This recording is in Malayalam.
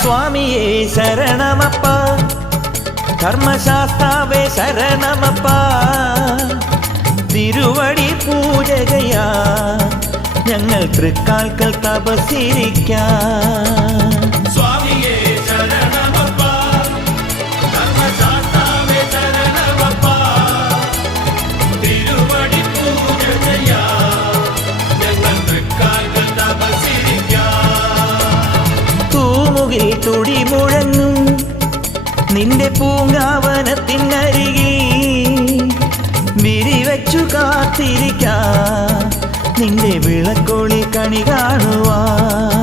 സ്വാമിയേ ശരണമപ്പ, ധർമ്മശാസ്താവേ ശരണമപ്പ, തിരുവടി പൂജകയാ ഞങ്ങൾ തൃക്കാൽക്കൽ തപസ്സിരിക്കാം. സ്വാമിയേ ശരണമപ്പ, ധർമ്മശാസ്താവേ ശരണമപ്പ, തിരുവടി പൂജകയാ ഞങ്ങൾ തൃക്കാൽക്കൽ തപസ്സിരിക്കാം. തൂമുകിൽ തുടി മുഴങ്ങും നിന്റെ പൂങ്കാവനത്തിനരികിൽ വിരിവച്ചു കാത്തിരിക്കാം നിന്റെ വിളക്കൊളി കണി കാണുവാൻ.